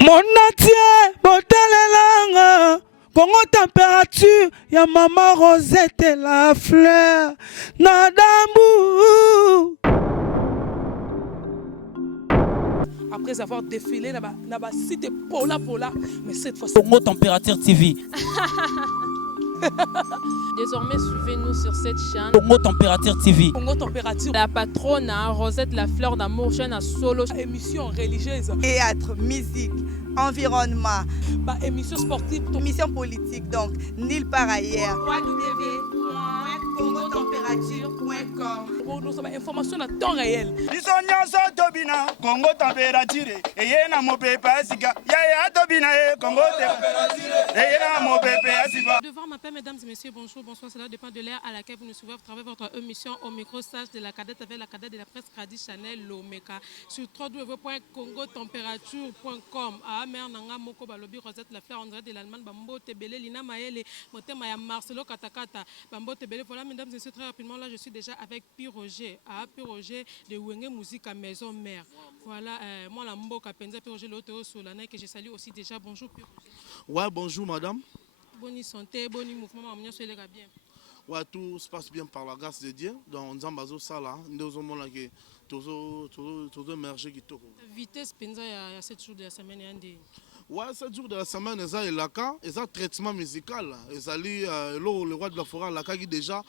Mon entier, botalelanga. Congo température, ya maman Rosette la fleur. Nadambu. Après avoir défilé là-bas, c'était Pola, mais cette fois-ci. Congo Température TV. Désormais, suivez-nous sur cette chaîne. Congo Température TV. Congo Température. La patronne, Rosette la fleur d'amour, chaîne à solo. Émission religieuse. Théâtre, musique, environnement. Émission sportive. Émission politique, donc nulle part ailleurs. www.congotempérature.com. Pour nous, information à temps réel. Congo Température. Et yena mo pepe asika. Ya tobina Congo Température. Et yena mo pepe asika. Devoir m'appeler, mesdames et messieurs, bonjour, bonsoir. Cela dépend de l'ère à laquelle vous nous suivez à travers votre émission au micro stage de la cadette avec la cadette de la presse Kradi Chanel Lomeka sur www.congotempérature.com. Ah, mère nanga moko balobi Rosette la fleur André de l'Allemagne bambo tebele lina maele motema ya Marcelo Katakata bambo tebele. Voilà, mesdames et messieurs, très rapidement là je suis déjà avec Piroger. Ah, Piroger de Wenge Musique à Maison Mère. Voilà, moi la mboka penza Piroger l'autre solana que je salue aussi déjà. Bonjour Piroger. Ouais, bonjour madame. Bonne santé, bon mouvement, bien. Ouais, tout se passe bien par la grâce de Dieu. Dans Nzambazo Sala, nous avons que tout émergé qui tourne. Vitesse penza il y a 7 jours de la semaine et ouais, 7 jours de la semaine, ils ont le cas, ils ont traitement musical. Ils ont le roi de la forêt, la qui déjà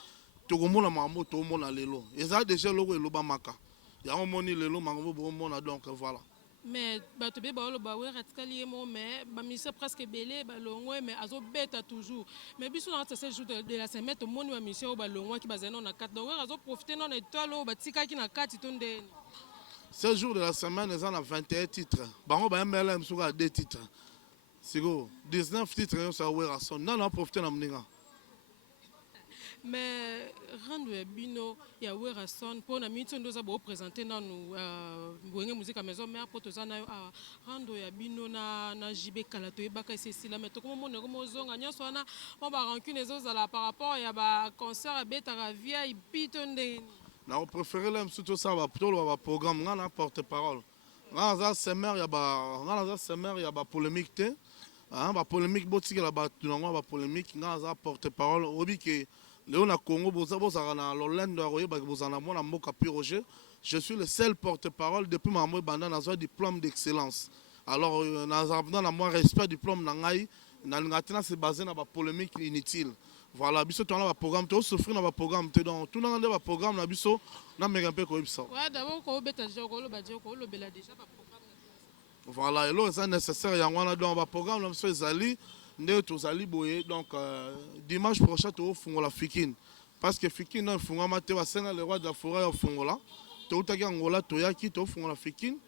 tout le monde a mambo, tout le monde a l'élo. Ils ont déjà le roi maka. Il y a un moni l'élo, mambo, donc voilà. mais bato be baolo ba we ratikali mo mais ba mise presque belé ba longwe mais azo beta toujours mais biso na ce jour de la semaine to moni ba mise ba longwa ki bazana na 4 donc we azo profiter non étoile ba tika ki na 4 tonde. Ce jour de la semaine, ils ont 21 titres. Bango ba MLM sur 2 titres. Sigo 19 titres sur Werason. Non, on profiter na mninga. Mais rando ya bino ya Werason pour na minute ndoza ba présenter na nous Wenge Musique à Maison Mère pour tozana rando ya bino na JB Kalato e baka esi la mais to comme mon ko zonga nyoso na on ba rancune ezo la par rapport ya ba concert beta ravia ipitonde. On préfère les surtout ça va plutôt le programme ngana porte-parole. Ngana semer ya ba polémique té. Ah ba polémique botiki la ba tunango ba polémique ngana porte-parole obi ke Léon na Congo boza na Lolendo roye ba bozana mona mboka Piroger. Je suis le seul porte-parole depuis ma moi banda na diplôme d'excellence. Alors na moi respect diplôme na ngai na ngatina c'est basé na ba polémique inutile. Voilà, biso tu as un programme, tu as souffert dans un programme, tu as tout un programme, na biso na mega peu ko biso. Ouais, d'abord ko beta joko lo badje ko lo bela déjà ba programme. Voilà, et là c'est nécessaire ya wana dans un programme na biso ezali nde tozali boye donc dimanche prochain tu fungola Fikine parce que Fikine na fungola mate wa senga le roi de la forêt au fungola. Tu utaki Angola to yaki to fungola Fikine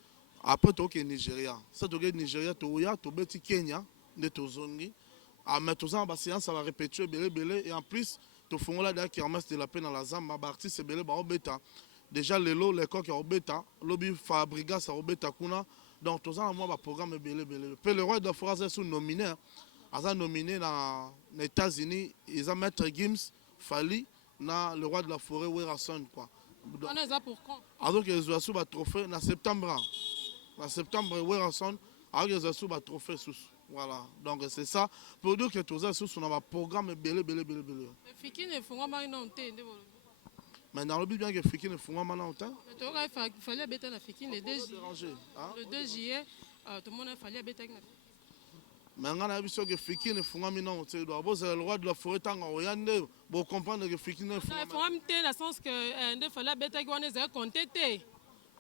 après to ke Nigeria. Ça to ke Nigeria to ya to beti Kenya nde to zongi. Ah, mais tout ça, séance, ça va répéter, belé. Et en plus, tout le monde là qui ramasse de la peine dans la zamba, artiste, c'est belé, bêta. Déjà, les lots, les coques, au bêta. Lobby Fabriga, ça au bêta. Donc, tout ça, moi, programme belé. Puis le roi de la forêt, c'est nominé. Ils ont nominé dans les États-Unis. Ils ont Maître Gims, Fali, dans le roi de la forêt, Werason, quoi. On est là pour quand? Alors que les oiseaux, trophée, en septembre. En septembre, Werason, alors que les oiseaux, trophée sous. Voilà, donc c'est ça. Pour dire que tout ça, c'est un programme belé. Fikine ne font pas non té. Mais dans le but bien que Fikine ne font pas non té. Il fallait bêter la Fikine le 2 juillet. Le 2 juillet, tout le monde fallait bêter. Mais on a vu que Fikine ne font pas non té. D'abord c'est le roi de la forêt tant on yande pour comprendre que Fikine ne font pas. Il faut amener la sens que ne fallait bêter qu'on est compté té.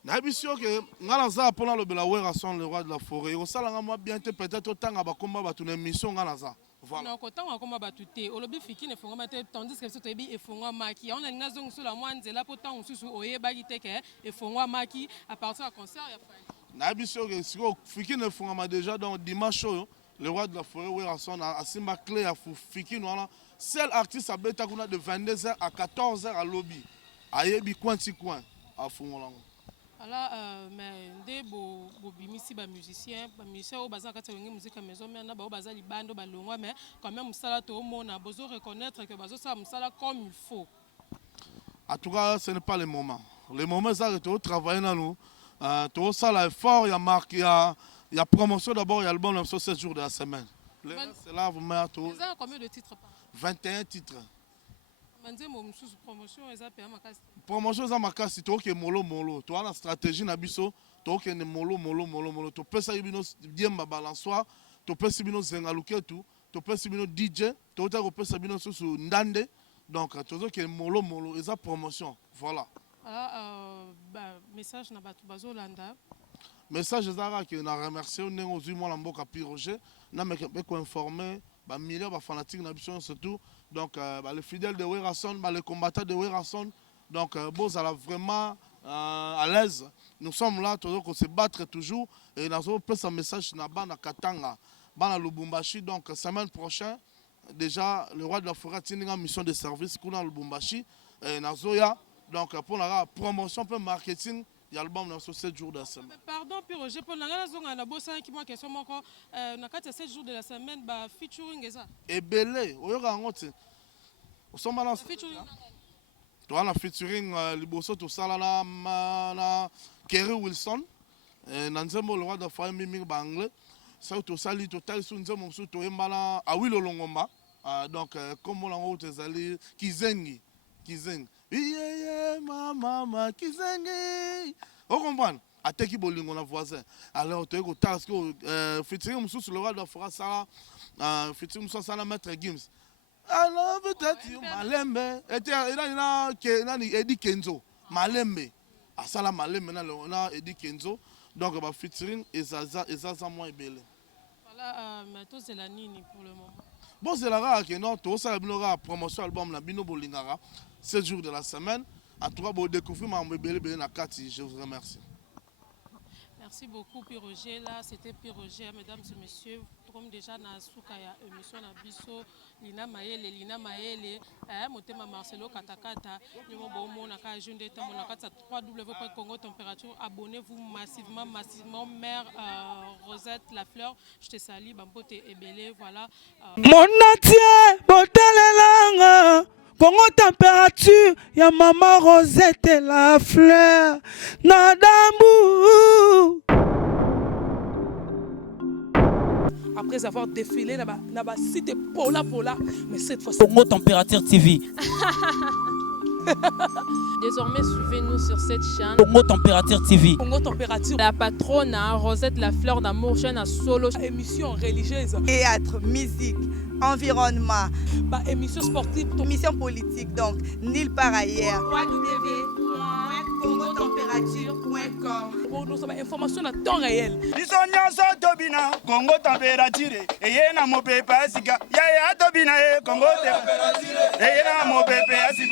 Na biso que ngala za pour le Belawera sont le roi de la forêt. Au sala nga moi bien peut-être autant ba komba ba tuna mission ngala za. Voilà. Donc autant komba ba tuté. Olobi Fikine fonga mate tandis que soto ebi e fonga maki. On a ngazong sur la moine là pour tant susu oyeba giteke e fonga maki à partir du concert ya fa. Na biso que si Fikine fonga ma déjà donc dimanche le roi de la forêt Wera son a simba clé à Fikine voilà. Seul artiste à beta kuna de 22h à 14h à lobby. Ayebi coin à fonga. Alors, mais des beaux musiciens au bazar quand Wenge Musique à Maison Mère na ba bazar libando ba longwa mais quand même musala to mona besoin reconnaître que bazo ça musala comme il faut. En tout cas, ce n'est pas le moment. Le moment ça que tu travailles dans nous, tu as ça l'effort, il y a marqué Il y a promotion d'abord, il y a l'album 7 jours de la semaine. C'est là, vous mettez tout. Vous avez combien de titres par 21 titres. Promotion, Promotion, c'est ma casse. Tu as molo. Tu as la stratégie, tu as molo. Tu peux savoir bien ma balançoire. Tu peux savoir zengaluke tout. Tu peux savoir DJ. Tu peux savoir sur Ndande. Donc, tu as molo. Et ça, promotion. Voilà. Message na batu bazolanda. Message ezara que na remercier ndenge ozui mwana mboka Piroger na me ko informer ba millions ba fanatiques na biso surtout donc les fidèles de Werason, les combattants de Werason, donc bon ça vraiment à l'aise. Nous sommes là toujours qu'on se battre toujours et nous avons fait un message na bana Katanga, bana Lubumbashi, donc semaine prochaine déjà le roi de la forêt tient une mission de service qu'on a Lubumbashi et nazoya donc pour la promotion pour marketing. Il y a l'album dans 7 jours de la semaine. Pardon, puis Roger, pour la raison on a bossé qui moi question encore na 7 jours de la semaine ba featuring ça. Et belé, oyoka ngote. Osomba na featuring. Tu as la featuring liboso to sala na Kerry Wilson et nanzembo le roi de Fire Mimi Bangle. Ça to sali total sur nzembo so to embala Awilo Longomba. Donc comme on a ezali Kizengi. Mama Kizengi. Vous comprenez? Ateki bolingo na voisin. Alors tu es au task featuring sur le roi de Fora Sala featuring sur Sala Maître Gims. Alors peut-être Malembe était il a Eddie Kenzo Malembe. Asala Malembe na Eddie Kenzo. Donc ba featuring et ça moi et belé. Voilà mais tout c'est la nini pour le moment. Bon, c'est la rare que non, tout ça, la promotion album, la Bino Bolingara, 7 jours de la semaine. En tout cas, vous découvrez ma bébé na Kati. Je vous remercie. Merci beaucoup, Piroger. Là, c'était Piroger, mesdames et messieurs. Comme déjà, na Soukaya, émission na Bisso, Lina Maele, Motema Marcelo Katakata, Nimo Bomo, Naka Junde, Tamonakata, www.congotempérature. Abonnez-vous massivement, Mère Rosette Lafleur. Je te salue, Bambote et Belé. Voilà. Mon atier, Botalelanga. Congo température, ya maman Rosette Lafleur. Nadambu. Après avoir défilé là-bas, cité Pola, mais cette fois-ci. Congo Température TV. Désormais, suivez-nous sur cette chaîne. Congo Température TV. Congo Température. La patronne Rosette Lafleur d'amour, chaîne à solo. Émission religieuse. Théâtre, musique, environnement. Émission sportive. Émission politique, donc nulle part ailleurs. www.congotempérature.com. Pour nous avoir information à temps réel. biso nyonso tobina Congo température eye na mopepe asika yaya tobina Congo température eye na mopepe asika